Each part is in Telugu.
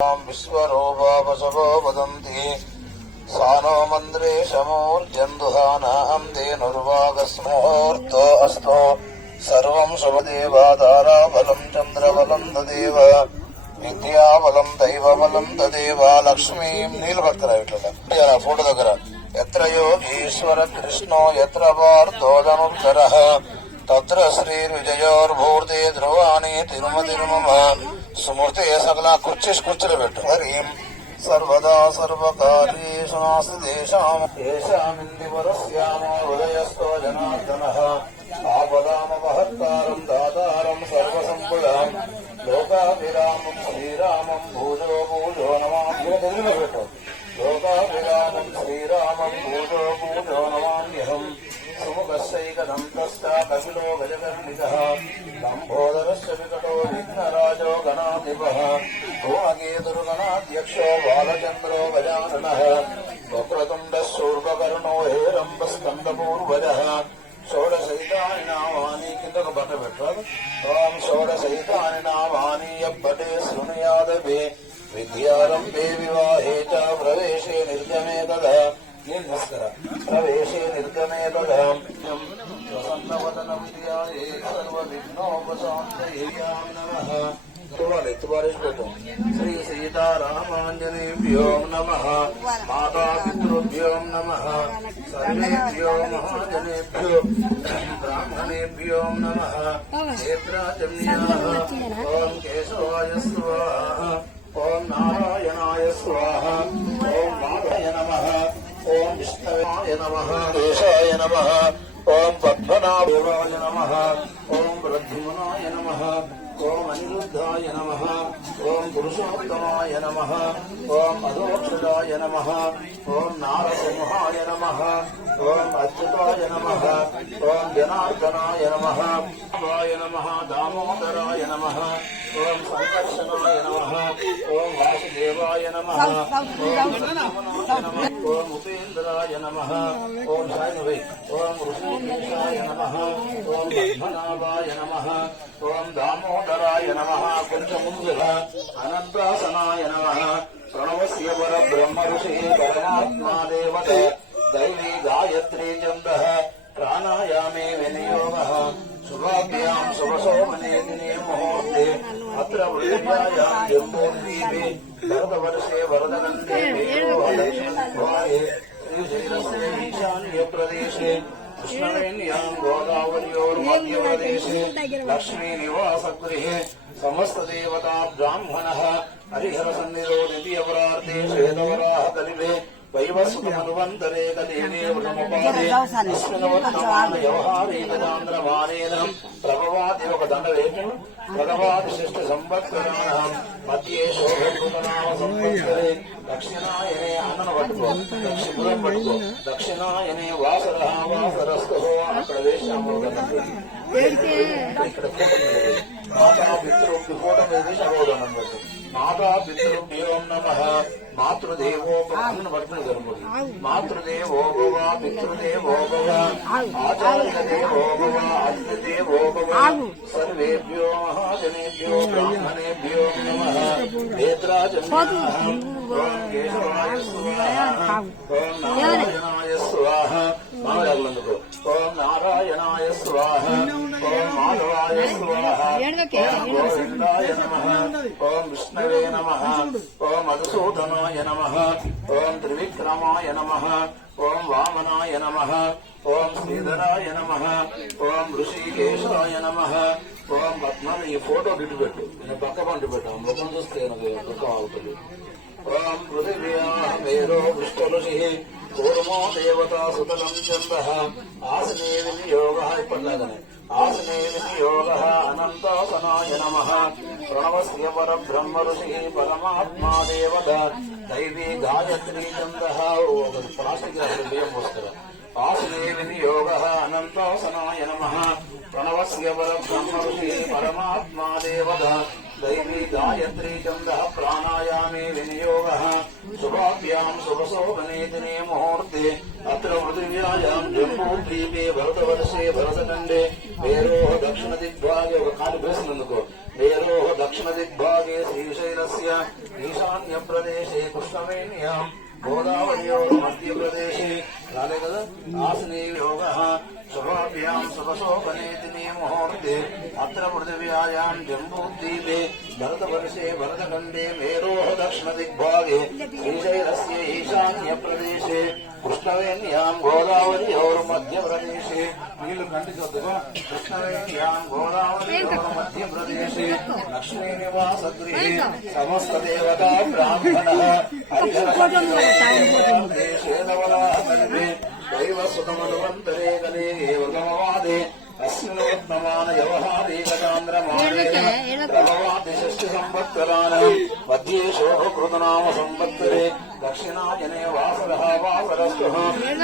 విశ్వరూపాపశవో వదంతి సానో మంద్రే శమోర్జందుహానాహం ధేనుర్వాగస్మోర్తో అస్తో సర్వం శుభదేవాధారాబలం చంద్రబలం తదేవ విద్యాబలం దైవబలం తదేవ లక్ష్మీం నీలభక్తరా ఇట్లా ఫోటో దగ్గర ఎత్ర యోగీశ్వర కృష్ణో ఎత్ర వార్తోదనుత్తర తత్ర శ్రీర్విజయోర్భూర్తే ధ్రువాణి తిరుమ తిరుమమ సుమూర్తి సకల కుర్చీ కుర్చీలు పెట్టు హరిం సర్వదా సర్వకార్యేషు నాస్తి దేశాం ఏషామిందివరస్యామో హృదయస్థో జనార్దనః ఆపదామపహర్తారం దాతారం సర్వసంపదాం లోకాభిరామం శ్రీరామం భూజో భూజో నమామి తెలుగులో పెట్టు లోకాభిరామం కపిలో గజగర్ణికः లంబోదరస్య వికటో విఘ్నరాజో గణాధిపः. భువనగేతుర్గణాధ్యక్షో బాలచంద్రో గజాననः. వక్రతుండ శూర్పకర్ణో హేరంబస్కందపూర్వజः. షోడశైతాని నామాని కిందకు బట్ట పెట్టారు ఓం షోడశైతాని శృణుయాదవే. విద్యారంభే వివాహే చ ప్రవేశే నిర్గమే తదా. ప్రవేశే నిర్గమే తదా శ్రీ సీతారామాంజనేభ్యో నమ. మాతాపితృభ్యో నమ. సర్వేభ్యో మహాజనేభ్యో బ్రాహ్మణేభ్యో నమ. క్షేత్రాచమ్యా కేశవాయ స్వాహ. ఓం నారాయణాయ స్వాహ. ఓం విష్ణవాయ నమ కేశాయ నమ ఓం పద్మనాభాయ నమ ఓం ప్రద్యుమ్నాయ నమ ఓం అనిరుద్ధాయ నమ ఓం పురుషోత్తమాయ నమ ఓం అధోక్షదాయ నమ ఓం నారసింహాయ నమ ఓం అచ్యుతాయ నమ ఓం జనార్దనాయ నమ శివాయ నమ దామోదరాయ నమ ఓం సంకర్షణాయ నమ ఓం వాసుదేవాయ నమ ఓం నమ ఓం ఉపేంద్రాయ నమ. ఓం సాయి ఓం ఋషీంద్రాయ నమ. ఓం పద్మనాభాయ నమ. ఓం దామోదరాయ నమ. కొంచెం ముందుగా అనంతాసనాయ నమ. శ్రీశైలస్య ఈశాన్య ప్రదేశే కృష్ణవేణ్యాం గోదావర్యోర్మధ్యప్రదేశే లక్ష్మీ నివాస గృహే సమస్త దేవతా బ్రాహ్మణ హరిహర సన్నిధో ద్వితీయపరార్థే శ్వేతవరాహ కలిలే వైవస్వమనువంతరే కలీనే వృణముపాదే విష్ణునవర్తమాన వ్యవహారే గజాంధ్రమానేన ప్రభవాది ఒక దండ భగవాది శిష్ట సంవత్సరాణ మధ్యే సంవత్సరే దక్షిణాయనే అన్నను పట్టుకో దక్షిణం పట్టుకో దక్షిణాయనే వాసర వాసరస్తో అక్కడ వేశాము ఇక్కడ మాతా పెట్టు మాతా పితృభ్యో నమ. మాతృదేవో అన్నను పట్టుకుని జరుగుతుంది మాతృదేవో భవ పితృదేవో భవ ఆచార్య దేవో భవ అతిథి దేవో భవ సర్వేభ్యో మహాజనేభ్యో బ్రాహ్మణేభ్యో నమ. నేత్రాజన్యాహం ఓం కేశవాయ స్వాహ. ఓం నారాయణాయ స్వాహ. మామూలు నారాయణాయ స్వాహ ఓం మాధవాయ స్వాహ ఓం గోవిందాయ నమ ఓం విష్ణవే నమ ఓం మధుసూదనాయ నమ ఓం త్రివిక్రమాయ నమ ఓం వామనాయ నమ ఓం శ్రీధరాయ నమ ఓం ఋషికేశాయ నమ ఓం పద్మ ఈ ఫోటో గిట్టు పెట్టు నేను పక్క పంట పెట్టాను ముఖం చూస్తే నాకు దుఃఖం అవుతుంది ఓం పృథివ్యా మేరో విష్ణుషి కూర్మో దేవతా సుతలం చంద. ఆసనే వినియోగ ఇప్పట్లాగానే ఆసనే వినియోగ అనంతాసనాయ నమ. ప్రణవస్య పర బ్రహ్మ ఋషి పరమాత్మా దేవత. దైవీ గాయత్రీ చంద. ప్లాస్టిక్ బియ్యం పోస్తారు. ఆసనే వినియోగ అనంతాసనాయ నమ. ప్రణవస్య పర బ్రహ్మ ఋషి పరమాత్మా దేవత. दैवी गायत्री छन्दः प्राणायामे विनियोगः शुभाभ्याम् शुभशोभनेदिने मुहूर्ते अत्र पृथिव्यायाम् जम्बूद्वीपे भरतवर्षे भरतखण्डे वेरोः दक्षिणदिग्भागे कालिभ्यसनन्दको वेरोः दक्षिणदिग्भागे श्रीशैलस्य ईशान्यप्रदेशे कृष्णवेण्याम् गोदावरयोः मध्यप्रदेशे రాలే కదా ఆసనే యోగ శుభాభ్యాం శుభశోభనేతిని ముహూర్తే అత్ర పృథివ్యాయాం జంబూద్వీపే భరతవర్షే భరతఖండే మేరోహ దక్షిణ దిగ్భాగే శ్రీశైలస్య ఈశాన్య ప్రదేశే కృష్ణవేణ్యాం గోదావరి ఎవరు మధ్యప్రదేశే నీళ్ళు కంటికి వద్దుగా కృష్ణవేణ్యాం గోదావరి ఎవరు మధ్యప్రదేశే లక్ష్మీ నివాస గృహే సమస్త దేవతా బ్రాహ్మణ హరిహర దేశే నవరా గలే ఏవగమవాదే అస్మినోత్తమాన వ్యవహారే గజాంధ్రమాణే ప్రభవాతి షష్టి సంవత్సరాణం మధ్యేశో కృతనామ సంవత్సరే దక్షిణాయనే వాసరः వాసరస్తు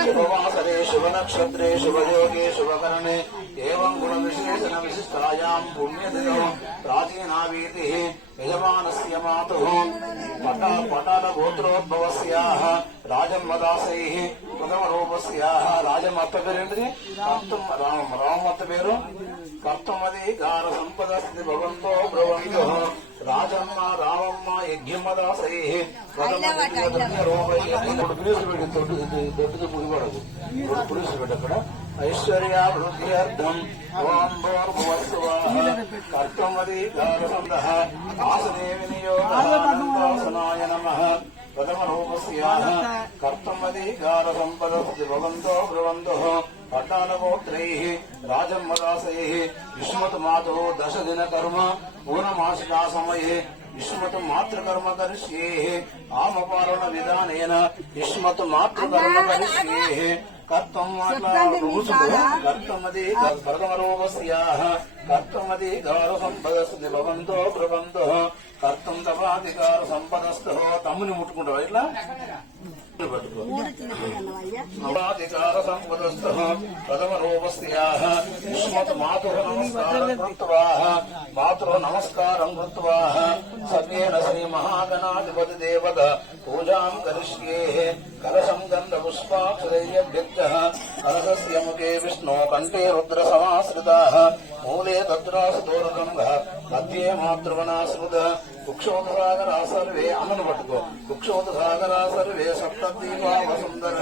శుభవాసరే శుభనక్షత్రే శుభయోగే శుభకరణే ఏవం గుణవిశేషణ విశిష్టాయాం పుణ్యదినో ప్రాచీనావీతి యజమానస్య మాతుः. పటా పటాల గోత్రోద్భవస్యాः రాజమ్మదాసైः ప్రథమరూపస్యాः రాజమత్త పేరేంటిది కర్తం రామ. రామత్త పేరు? కర్తమది గార సంపద స్థితి భవంతో బ్రవంతో. రాజమ్మ రామమ్మ యజ్ఞమ్మదాసై పులుసు పెట్టి దొడ్డుకి పుడిపడదు పులుసు పెట్టి అక్కడ. ఐశ్వర్యాభివృద్ధి అర్థం ఓం భోర్భువస్సువాహ కర్తమది గార సంద ఆసనే వినియోగాసనాయ నమః. సంపద బ్రువంతో పట్టాలగోత్రైः రాజమ్మదాసైः విష్మత్ మాతో దశదిన కర్మ పూర్ణమాసికా సమయే విష్మత్ మాతృకర్మ కరిష్యే ఆమపాలన విధానేన విష్మత్ మాతృకర్మ కరిష్యే కర్తం కర్తమది ప్రథమరూపస్యాः కర్తమది గార సంపదస్తి భవంతో బ్రువంతో కర్తం తపాధికార సంపదస్థ తమ్ముని ముట్టుకుంటావు ఇట్లా? మాతృ నమస్కారం కృత్వా సత్యేన శ్రీ మహాగణాధిపతి దేవత పూజాం కరిష్యే కలశం గంధ పుష్పాక్షరయ్యభ్యర్థ కలశస్య ముఖే విష్ణు కంఠే రుద్ర సమాశ్రితాః మూలే తద్రాసు మధ్యే మాతృవనాశ్రుత కుక్షోదసాగరా సర్వే అమను పట్టుకో కుక్షోదసాగరా సర్వే సప్త సప్తద్వీపా వసుందర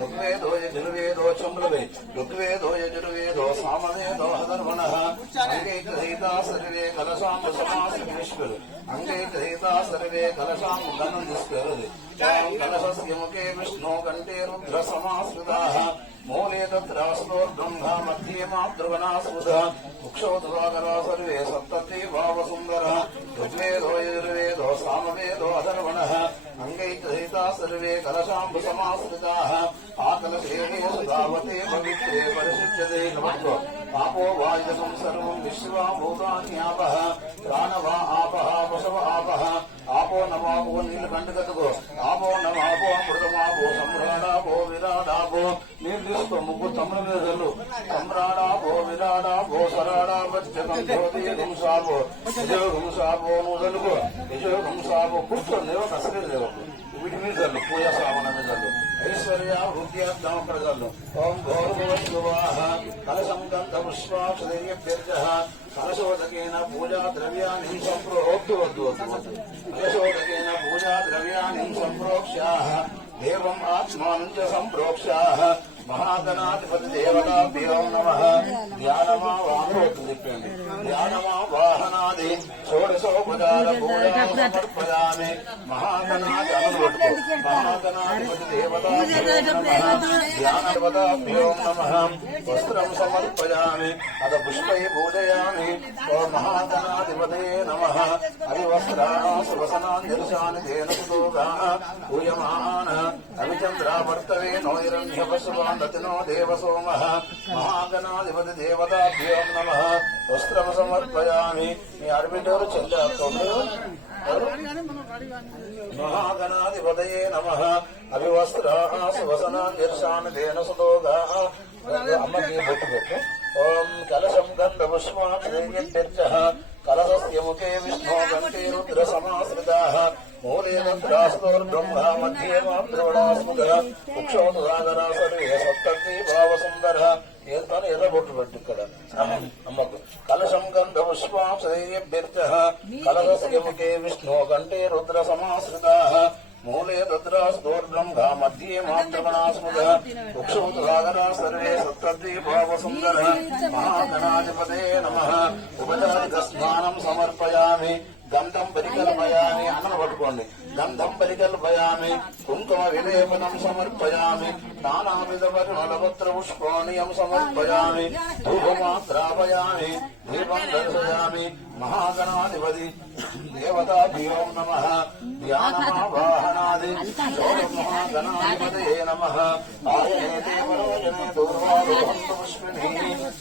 ఋగ్వేదో యజుర్వేదో చంద్రవే ఋగ్వేదో యజుర్వేదో సామవేదో హధర్వణ అంగైకహితా సర్వే కలశాం సమాశ్రీశ్వరు అంగైకహితా సర్వే కలశాం ధనం తీసుకెళ్ళదు కలశస్య ముఖే విష్ణు కంఠే రుద్ర సమాశ్రితాః మూలే తత్రాసుతో బ్రహ్మ మధ్యే మాతృగణాసుద కుక్షోదసాగరా సర్వే సప్తతి భావసుందర ఋగ్వేదో యజుర్వేదో సామవేదో అధర్వణ అంగైకహితా సర్వే కలశాంబు సమాశ్రితాః. ఆకలశేనే సుధావతే పవిత్రే పరిశుద్ధతే నమస్కో ఆపో వాయుజసం సర్వం విశ్వా భూతాన్యాపః ప్రాణవా ఆపః పశవ ఆపః. ఆపో నమాపో నీళ్ళు కంటగతుకో ఆపో నమాపో మృతమాపో సమ్రాడాపో విరాడాపో నీళ్ళు ముగ్గు తమ్ముల మీద సమ్రాడాపో విరాడాపో సరాడా మధ్యకం జ్యోతి గుంసాపో యజో గుంసాపో నువ్వు చల్లుకో యజో కూర్చో లేవకు అసలే వీటి చల్లు పూజ సామాన చల్లు ఐశ్వర్య వృద్ధ్యార్థం ప్రజలు ఓం గౌరవస్వాహ కలశం గంధ పుష్పాక్షర్యభ్యర్థ కలశోదకేన పూజా ద్రవ్యాన్ని సంప్రోక్తి వద్దు వద్దు వద్దు కలశోదకేన పూజా ద్రవ్యాన్ని సంప్రోక్ష్యాః దేవం ఆత్మానం చ మహాగణాధిపతి దేవతాభ్యో నమ. ధ్యానమా వాహనోత్తు చెప్పండి ధ్యానమా వాహనాది షోడశోపచార పూజా సమర్పయామి మహాగణాది అనుభవం మహాగణాధిపతి దేవతాభ్యో నమ. వస్త్రం సమర్పయామి అత పుష్పై పూజయామి ఓ మహాగణాధిపతే నమ. అవివస్త్రాణ సువసనాన్ని తేన సుగా పూయమాన అవిచంద్రావర్తవే నోయిరణ్యపశువాందతినో దేవసోమ. మహాగణాధిపతి దేవతాభ్యో నమ. వస్త్రము సమర్పయామి. మీ అడబిడ్డరు చెల్లె మహాగణాధిపతయే నమ. అభివస్త్రా సువసనాన్ని తేన సుగా అమ్మకి బొట్టు పెట్టు. ఓం కలశం గంధ పుష్పాక్ష కలశస్య ముఖే విష్ణు కంఠే రుద్ర సమాశ్రితాః. మూలే రుద్రాసుతోర్బ్రహ్మ మధ్యే మాం ద్రోణాస్ముద కుక్షోతసాగరా సర్వే సప్తతి భావసుందర ఏదో ఎర్ర బొట్టు పెట్టు ఇక్కడ అమ్మకు. కలశం గంధ పుష్పాభ్యర్థ కలశస్య ముఖే విష్ణు కంఠే రుద్ర సమాశ్రిత మూలే తద్రాస్తోర్బ్రహ్మ మధ్యే మాతృగణాస్ముద వృక్షోద్రాగరా సర్వే సప్తద్వీపావసుందర మహాగణాధిపతే నమ. ఉపచారిక స్నానం సమర్పయామి. గంధం బలికల భయాన్ని అన్నను పట్టుకోండి. గంధం బలికల పరికల్పయామి కుంకుమ విలేపనం సమర్పయామి నానావిధ పరిమళపత్ర పుష్పాణియం సమర్పయామి ధూపమాత్రాపయామి దీపం దర్శయామి మహాగణాధిపతి దేవతాభ్యో నమ ధ్యానమావాహనాది మహాగణాధిపతయే నమ. ఆయనే దేవరాజనే దూర్వారోహంతు పుష్పిణీ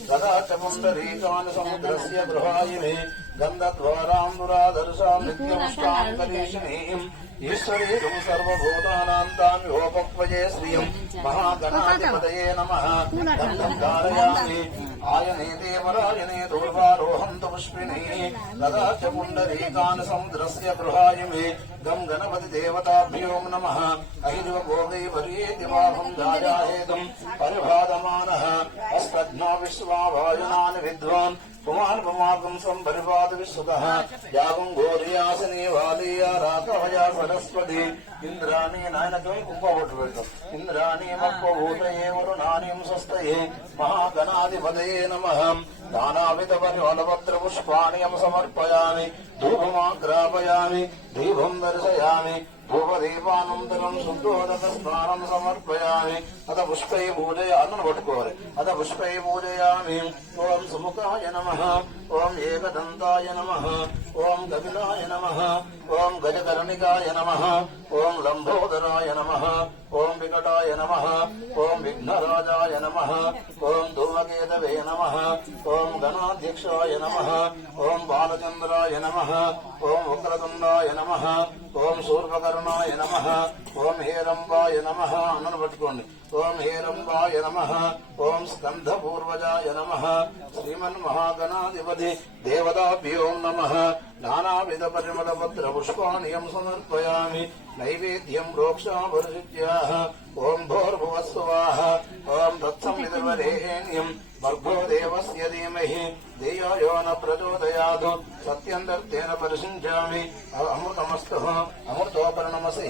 తదా చ పుండరీకాని సముద్రస్య గృహాయిని గంధద్వారాంబురాదర్శాం నిత్యముష్టాం కరీషిణీం ఈశ్వరీయం సర్వభూతానాం తామిహోపక్వజే శ్రియం మహాగణాధిపతయే నమ గంధం ధారయామి ఆయనే దేవరాజనే దూర్వారోహంతు పుష్పిణీ తదా చ పుండరీకాని సముద్రస్య గృహాయిమే గం గణపతి దేవతాభ్యో నమ ఐర్వ భోగై వర్యేతి వాహం జాయాహేదం పరిభాదమానః अस्मद्नो विश्वाभोजनान् विद्वान् పుమాన్ పుమాకం యాగం ఘోర్యాసనే వాలీయ రాకవయా సరస్వతి. ఇంద్రాణి నాయనకం కుంభబొట్టు పెట్టు ఇంద్రాణి మప్పభూతయే వరుణానిం స్వస్తయే మహాగణాధిపతయే నమః. నానావిధ పరిమళపత్ర పుష్పాణియం సమర్పయామి. ధూపమాగ్రాపయామి. దీపం దర్శయామి. భూపదీపానంతరం శుద్ధోదక స్నానం సమర్పయామి. అత పుష్పై పూజయ అన్నను పట్టుకోవాలి అత పుష్పై పూజయామి. ఓం సుముఖాయ నమ. Uh-huh. ఓం ఏకదంతాయ నమ ఓం కపిలాయ నమ ఓం గజకర్ణికాయ నమ ఓం లంబోదరాయ నమ ఓం వికటాయ నమ ఓం విఘ్నరాజాయ నమ ఓం ధూమకేతవే నమ ఓం గణాధ్యక్షాయ నమ ఓం బాలచంద్రాయ నమ ఓం ఉగ్రతుండాయ నమ ఓం శూర్పకర్ణాయ నమ ఓం హేరంబాయ నమ అన్నను పట్టుకోండి ఓం హేరంబాయ నమ ఓం స్కంధపూర్వజాయ నమ శ్రీమన్ మహాగణాధిపతి దేవతాభ్యో నమ నానావిధ పరిమళ పత్ర పుష్పాణియం సమర్పయామి నైవేద్యం ప్రోక్షాభర్జిత్యాః ఓం భోర్భువస్సువాః ఓం తత్సమిదవరేణ్యం భర్గో దేవస్య ధీమహి ధియో యో న ప్రచోదయాత్ సత్యందర్తేన పరిశించామి అమృతమస్తు అమృతోపర్ణమసి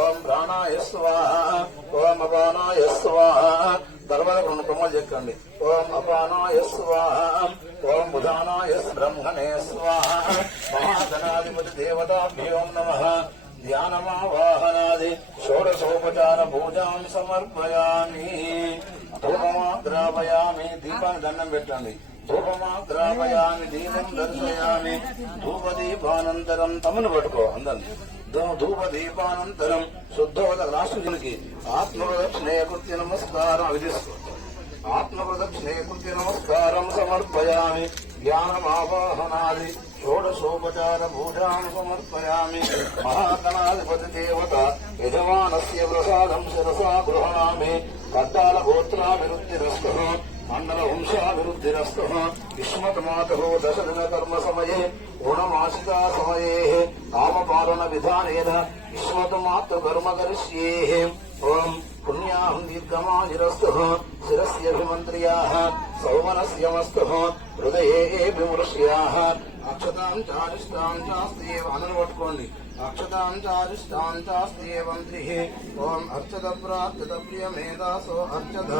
ఓం ప్రాణాయ స్వాహ ఓం అపానాయ స్వాహ తర్వాత రెండు కొమ్మలు చెక్కండి ఓం అపానాయ స్వాహ ఓం బుధానాయ బ్రహ్మణే స్వాహ మహాగణాధిపతి దేవతాభ్యో నమ. ధ్యానమావాహనాది షోడశోపచార పూజాం సమర్పయామి. ధూపమాగ్రాపయామి దీపాన్ని దండం పెట్టండి. ధూపమాగ్రాపయామి దీపం దర్శయామి ధూపదీపానంతరం తమను పట్టుకో అందండి ధూపదీపానంతరం శుద్ధోద రాష్ట్రునికి ఆత్మప్రదక్షిణే కృత్య నమస్కారం అవి తీసుకో నమస్కారం సమర్పయామి. జ్ఞానమావాహనాది షోడశోపచార పూజాం సమర్పయామి మహాగణాధిపతి దేవత యజమానస్య ప్రసాదం శిరసా గృహణామి కడ్డాల గోత్రాభివృద్ధిరస్తు మండల వంశాభివృద్ధిరస్తు విస్మతమాతు దశదిన కర్మ సమయే రుణమాసికా సమయే కామపాలన విధానేన విష్మతమాతృ కర్మ కరిష్యే ఓం పుణ్యాహం దీర్ఘమాజిరస్తు శిరస్యభిమంత్ర్యాः సౌమనస్యమస్తు హృదయే విమృశ్యాः అక్షతాం చారిష్టాం చాస్తి అనను పట్టుకోండి. అక్షతాం చారిష్టాం ఓం అర్చత. ప్రార్చత ప్రియమేధాసో అర్చత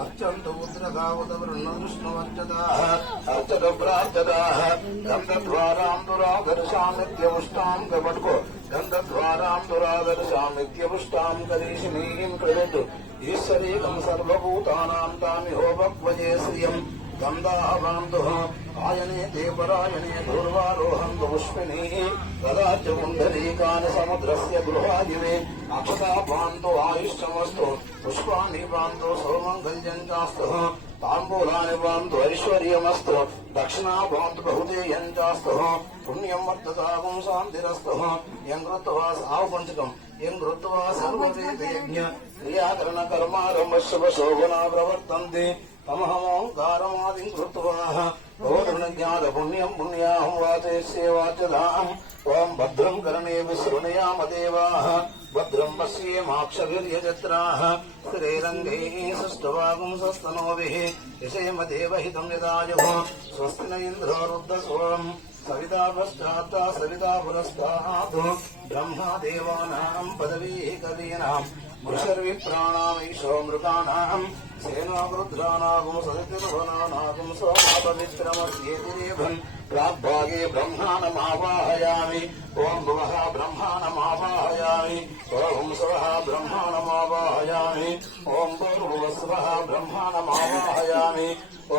అర్చంతు ఉద్రగావత వృణృష్ణవర్చత అర్చత. ప్రార్చత గంధద్వారాం దురాదర్శామిత్యముష్టాం పట్టుకో గంధద్వారాం దురాదర్శామిత్యముష్టాం కరీషిణీం క్రయతు. ఈశ్వరీకం సర్వభూతానాం తామిహోపక్వజే శ్రియం గంధాభాంతు ఆయనే దేవరాయణే దుర్వారోహంతు పుష్పిణీ తదా చ పుండరీకాని సముద్రస్య గృహాదివే అక్షతాభాంతు ఆయుష్యమస్తు పుష్పాణి పాంతు సౌమంగళ్యం చాస్తు తాంబూలాని పాంతు ఐశ్వర్యమస్తు దక్షిణాభాంతు బహుదేయం చాస్తు పుణ్యం వర్తతాగం శాంతిరస్తు యం కృత్వా సావు పంచకం యం కృత్వా సర్వవేదయజ్ఞ క్రియాకరణ కర్మారంభ శుభ శోభనా ప్రవర్తంతే తమహమోంకారమాదిం కృత్వా బోధనజ్ఞాత పుణ్యం పుణ్యాహం వాచేస్యే ఓం భద్రం కరణే విశృణయామ భద్రం పశ్యేమాక్షభిర్యజత్రాः స్థిరైరంగైः సుష్టవాగుంసస్తనోभिः యశేమదేవహితం యదాయుः స్వస్తి న ఇంద్రో రుద్రస్వం సవితా పశ్చాత్తా సవితా పురస్తాత్ బ్రహ్మదేవానాం పదవీ కవీనాం మృషర్విప్రాణామీశో మృగాణాం సేనావృద్ధానాగం సదితిర్వనానాగం సోమాపవిత్రమస్యేతిరేభన్ ప్రాగ్భాగే బ్రహ్మాణమావాహయామి ఓం భువ బ్రహ్మాణమావాహయామి. ఓం స్వః బ్రహ్మాణమావాహయామి. ఓం భూర్భువస్వః బ్రహ్మాణమావాహయామి.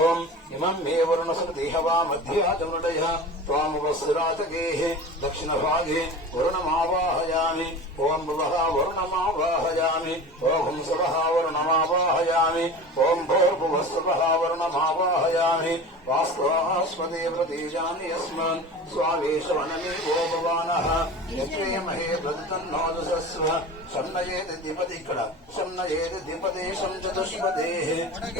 ఓం ఇమం మే వరుణస్మృతి హవా మధ్యాజమృడయ త్వాముపస్సురాతకేः దక్షిణభాగే వరుణమావాహయామి. ఓం భువః వరుణమావాహయామి. ఓం స్వః వరుణమావాహయామి. ఓం భూర్భువస్వః వరుణమావాహయామి. వాస్వాస్మదే ప్రతీజాని యస్మాన్ స్వావేశవనమే గో భవానః యత్రేమహే ప్రతితన్నోదసస్వ షన్నయేది ద్విపది ఇక్కడ షన్నయేది ద్విపదేశం చతుష్పదేః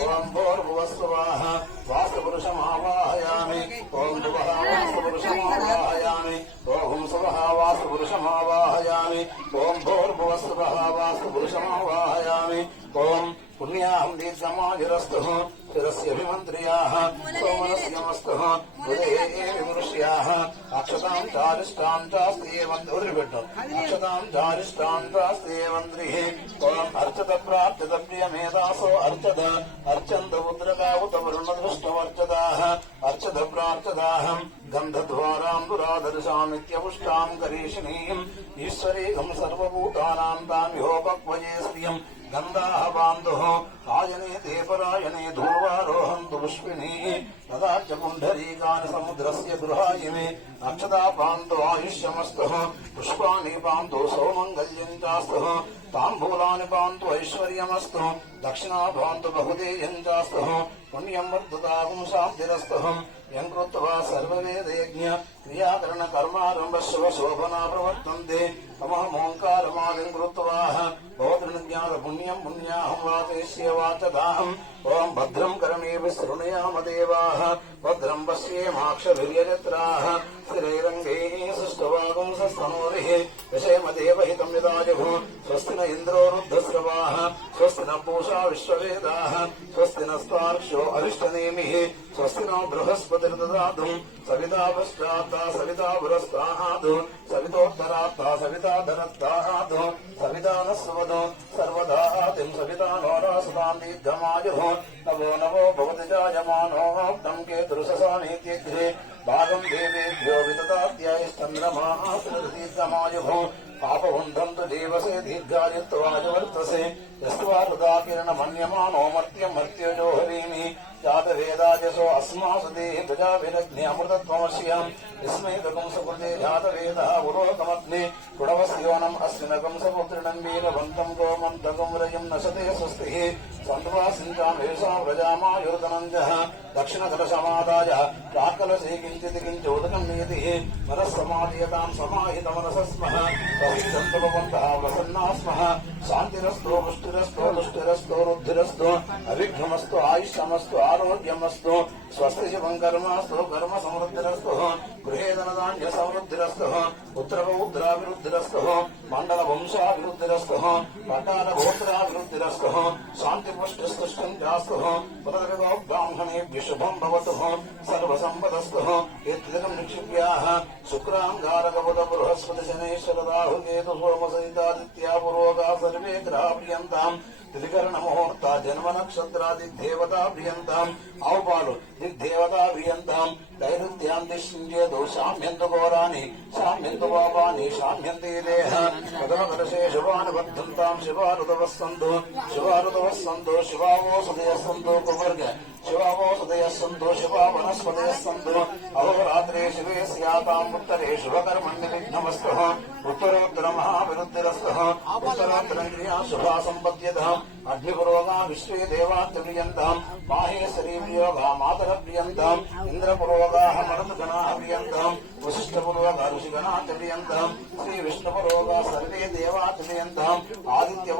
ఓం భూర్భువస్వాహ వాసపురుషమావాహయామి ఓం భువః వాసపురుషమావాహయామి ఓం స్వః వాసపురుషమావాహయామి ఓం భూర్భువస్వః వాసపురుషమావాహయామి ఓం పుణ్యాహం దీర్ఘమాయురస్తు శిరస్యభిమంత్రియాः సోమనస్యమస్తు హృదయే విమృశ్యాः అక్షతాం చారిష్టాం చాస్తే వదిలిపెట్టు అక్షతాం చారిష్టాం చాస్తే మంత్రి ఓం సముద్రస్య గృహాయిమే అక్షతా పాంతో ఆయుష్యమస్తు పుష్పాణి పాంతో సౌమంగళ్యం చాస్తు తాంబూలాని పాంతు ఐశ్వర్యమస్తు దక్షిణా పాంతు బహుదేయం చాస్తు పుణ్యం వర్ధతాగం శాంతిరస్తు యం కృత్వా సర్వవేదయజ్ఞ క్రియాకరణ కర్మారంభ శుభ శోభనా ప్రవర్తంతే తమహమోంకారమాదిం కృత్వా భవతృజ్ఞాత పుణ్యం పుణ్యాహం వాతేశ్య వాచదాహం ఓం భద్రం కరమేభి శృణుయామ దేవాः భద్రం పశ్యేమాక్షభిర్యజత్రాः స్థిరైరంగైः సుష్టవాగం సస్తనోరిः విషయమదేవహితం యదాయుः స్వస్తి న ఇంద్రో రుద్ధస్రవాः స్వస్తి న పూషా విశ్వవేదాः స్వస్తి నస్తార్క్షో అరిష్టనేమిः స్వస్తి నో బృహస్పతిర్దదాతు సవితా పశ్చాత్తా సవితా పురస్తాత్ సవితోత్తరాత్తా సవితా ధరత్తాత్ సవితా నస్వదు సర్వదా తిం باغ دیر ودتا دیا چند میری سمجھو నవో భవతి దేవసే దీర్ఘాయుత్వాజవర్తసే యస్వార్దా మన్యమానో మర్త్యం మర్త్యజోహరీమి. జాతవేదాజసో అస్మాసు దేహి ప్రజాభిరగ్ని అమృతత్వమస్యాం విస్మేకం సకృతే జాతవేద ఉరోకమగ్ని పుడవస్యోనం అస్మినకం సపుత్రిణం వీరవంతం గోమంతకం రయం నశతే స్వస్తి. సంధ్వాసించామేషా ప్రజామాయుర్ధనంజ దక్షిణకల సమాదాయ ప్రాకలసే కించిత్ కించోదకం నియతి మనస్సమాధియతాం సమాహితమనసస్మః. ప్రసిద్ధంతపవంతః శాంతిరస్తో పుష్టిరస్తో దుష్టిరస్తో రుద్ధిరస్తో అవిఘ్నమస్తు ఆయుష్యమస్తు ఆరోగ్యమస్తు స్వస్తి శివం కర్మస్తు కర్మ సమృద్ధిరస్తు గృహే ధనధాన్య సమృద్ధిరస్తు పుత్రపౌత్రాభివృద్ధిరస్తు మండల వంశాభివృద్ధిరస్తు పటాల గోత్రాభివృద్ధిరస్తు శాంతి పుష్టిస్తుష్టం చాస్తు పునర్విదో బ్రాహ్మణేభ్య శుభం భవతు సర్వసంపదస్తు ఎత్తిదం నిక్షిప్యాః శుక్రాంగారకబుధ బృహస్పతి శనేశ్వర రాహు కేతు సోమ సహితాదిత్యా పురోగా సర్వే గ్రహ ప్రియంతాం త్రికరణ ముహూర్త జన్మ నక్షత్రాది దేవతా ప్రియంతాం ఆవుపాలు దిగ్దేవతా ప్రియంతాం దైరుత్యాం దిశించేదు శామ్యంతు ఘోరాని శామ్యంతు పాపాని శామ్యంతి దేహ ప్రథమ కలశే శుభాను వర్ధంతాం శివారుతవస్సంతు శివారుతవస్సంతు శివావో సుదయస్సంతు కువర్గ شوپو دِوس سنت اہوارے شو سیاتا شوکرمنگستر مہابست సంపద్యత విశ్వే దేవాత్మ మాహేశ్వరీ ప్రియోగా మాతర ప్రియంతాం ఇంద్రపురోగా మరుదుగణా ప్రియంతాం వశిష్ఠ పురోగా ఋషిగణా ప్రియంతాం శ్రీ విష్ణుపూర్వగా సర్వే దేవాత్ ప్రియంతాం ఆదిత్య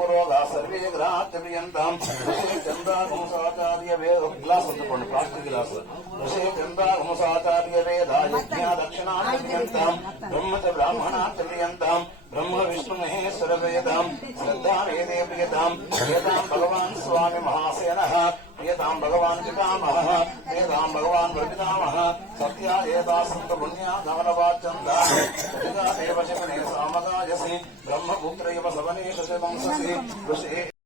సర్వే గ్రహాత్ ప్రియంతాం ఋషి చంద్రాగంసాచార్య వేద గ్లాస్ అందుకోండి ప్లాస్టిక్ గ్లాస్ ఋషే చంద్రాహంసాచార్య వేద యజ్ఞ దక్షిణా ప్రియంతాం బ్రహ్మచ బ్రాహ్మణా ప్రియంతాం బ్రహ్మ విష్ణు మహేశ్వర వేదాం శ్రద్ధావేదే ప్రియతాం ప్రియతాం భగవాన్ స్వామి మహాసేన ప్రియతాం భగవాన్ పితామహ ప్రియతాం భగవాన్ ప్రపితామహ సత్యా ఏదా సంత పుణ్యా ధవనవాచందా దేవ శకునే సామగాయసి బ్రహ్మపుత్ర ఇవ సవనే వంశసి ఋషి